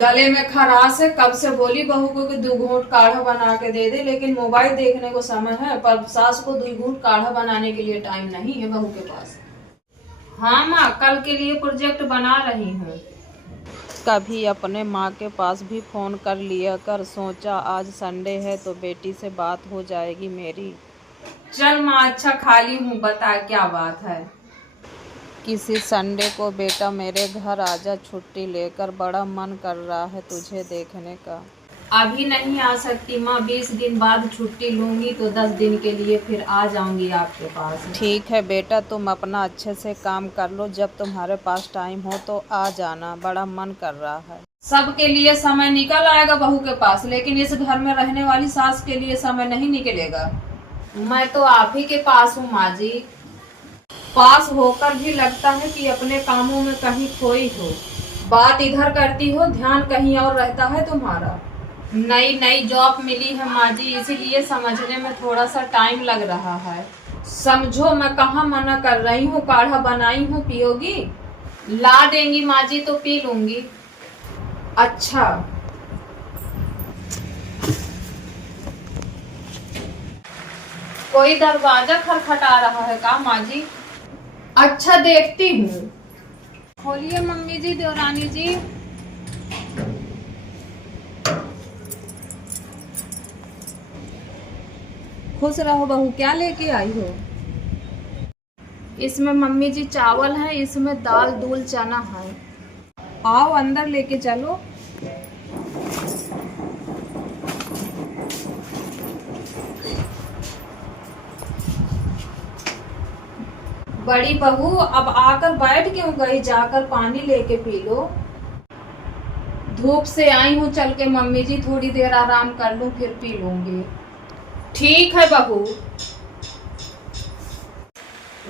गले में खराश है। कब से बोली बहू को कि 2 घूंट काढ़ा बना के दे दे, लेकिन मोबाइल देखने को समय है, पर सास को 2 घूंट काढ़ा बनाने के लिए टाइम नहीं है बहू के पास। हाँ माँ, कल के लिए प्रोजेक्ट बना रही हूँ। कभी अपने माँ के पास भी फ़ोन कर लिया कर। सोचा आज संडे है तो बेटी से बात हो जाएगी मेरी। चल माँ, अच्छा खाली हूँ, बता क्या बात है। किसी संडे को बेटा मेरे घर आजा छुट्टी लेकर, बड़ा मन कर रहा है तुझे देखने का। अभी नहीं आ सकती माँ, 20 दिन बाद छुट्टी लूंगी तो 10 दिन के लिए फिर आ जाऊंगी आपके पास। ठीक है बेटा, तुम अपना अच्छे से काम कर लो, जब तुम्हारे पास टाइम हो तो आ जाना, बड़ा मन कर रहा है। सबके लिए समय निकल आएगा बहू के पास, लेकिन इस घर में रहने वाली सास के लिए समय नहीं निकलेगा। मैं तो आप ही के पास हूँ माँ जी। पास होकर भी लगता है कि अपने कामों में कहीं खोई हो। बात इधर करती हो, ध्यान कहीं और रहता है तुम्हारा। नई जॉब मिली है माँ जी, इसीलिए समझने में थोड़ा सा टाइम लग रहा है। समझो मैं कहाँ मना कर रही हूँ। काढ़ा बनाई हूँ, पियोगी? ला देंगी माँ जी तो पी लूंगी। अच्छा, कोई दरवाजा खटखटा रहा है का माँ जी? अच्छा, देखती हूँ। खोलिए मम्मी जी, देवरानी जी। खुश रहो बहू, क्या लेके आई हो? इसमें मम्मी जी चावल है, इसमें दाल दूल चना है। आओ अंदर लेके चलो। बड़ी बहू, अब आकर बैठ क्यों गई? जाकर पानी लेके पी लो। धूप से आई हूँ चल के मम्मी जी, थोड़ी देर आराम कर लूं फिर पी लूंगी। ठीक है बहू।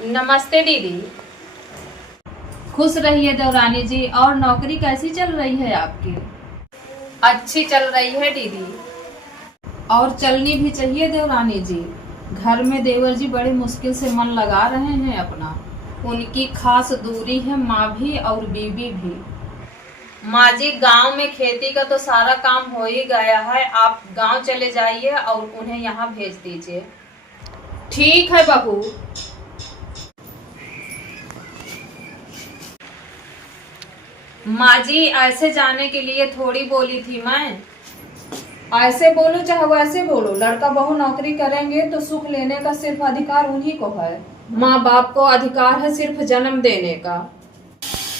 नमस्ते दीदी। खुश रहिए देवरानी जी। और नौकरी कैसी चल रही है आपकी? अच्छी चल रही है दीदी। और चलनी भी चाहिए देवरानी जी। घर में देवर जी बड़े मुश्किल से मन लगा रहे हैं अपना। उनकी खास दूरी है माँ भी और बीबी भी। माँ जी, गांव में खेती का तो सारा काम हो ही गया है, आप गांव चले जाइए और उन्हें यहाँ भेज दीजिए। ठीक है बहू। माँ जी, ऐसे जाने के लिए थोड़ी बोली थी मैं। ऐसे बोलो चाहे वैसे बोलो, लड़का बहू नौकरी करेंगे तो सुख लेने का सिर्फ अधिकार उन्हीं को है। माँ बाप को अधिकार है सिर्फ जन्म देने का।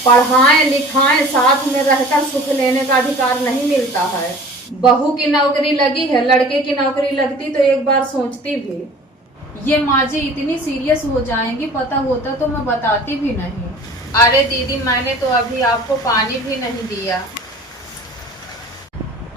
पढ़ाएं लिखाएं, साथ में रहकर सुख लेने का अधिकार नहीं मिलता है। बहू की नौकरी लगी है, लड़के की नौकरी लगती तो एक बार सोचती भी। ये माँ जी इतनी सीरियस हो जाएंगी, पता होता तो मैं बताती भी नहीं। अरे दीदी, मैंने तो अभी आपको पानी भी नहीं दिया।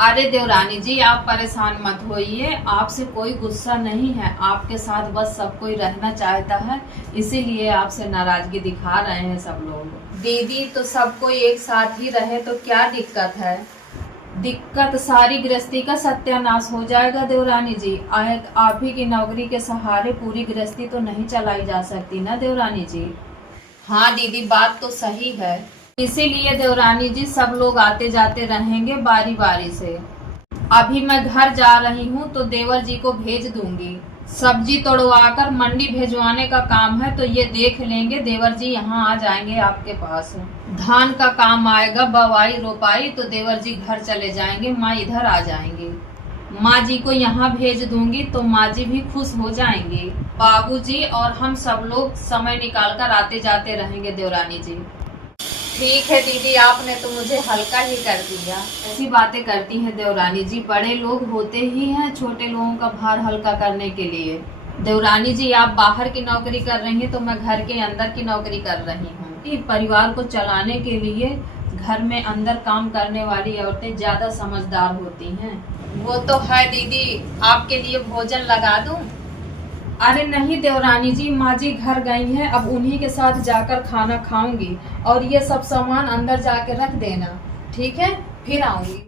अरे देवरानी जी, आप परेशान मत होइए, आपसे कोई गुस्सा नहीं है, आपके साथ बस सब कोई रहना चाहता है, इसीलिए आपसे नाराजगी दिखा रहे हैं सब लोग। दीदी, तो सब कोई एक साथ ही रहे तो क्या दिक्कत है? दिक्कत सारी गृहस्थी का सत्यानाश हो जाएगा देवरानी जी। आप ही की नौकरी के सहारे पूरी गृहस्थी तो नहीं चलाई जा सकती ना देवरानी जी। हाँ दीदी, बात तो सही है। इसीलिए देवरानी जी सब लोग आते जाते रहेंगे बारी बारी से। अभी मैं घर जा रही हूँ तो देवर जी को भेज दूंगी। सब्जी तोड़वाकर मंडी भेजवाने का काम है, तो ये देख लेंगे, देवर जी यहाँ आ जाएंगे आपके पास। धान का काम आएगा, बवाई रोपाई, तो देवर जी घर चले जाएंगे, माँ इधर आ जाएंगे। माँ जी को यहाँ भेज दूंगी तो माँ जी भी खुश हो जाएंगे। बाबूजी और हम सब लोग समय निकाल कर आते जाते रहेंगे देवरानी जी। ठीक है दीदी, आपने तो मुझे हल्का ही कर दिया। ऐसी बातें करती हैं देवरानी जी, बड़े लोग होते ही हैं छोटे लोगों का भार हल्का करने के लिए। देवरानी जी, आप बाहर की नौकरी कर रही हैं तो मैं घर के अंदर की नौकरी कर रही हूँ। परिवार को चलाने के लिए घर में अंदर काम करने वाली औरतें ज्यादा समझदार होती हैं। वो तो है दीदी, आपके लिए भोजन लगा दूं? अरे नहीं देवरानी जी, माँ जी घर गई हैं, अब उन्हीं के साथ जाकर खाना खाऊंगी। और ये सब सामान अंदर जाके रख देना, ठीक है? फिर आऊंगी।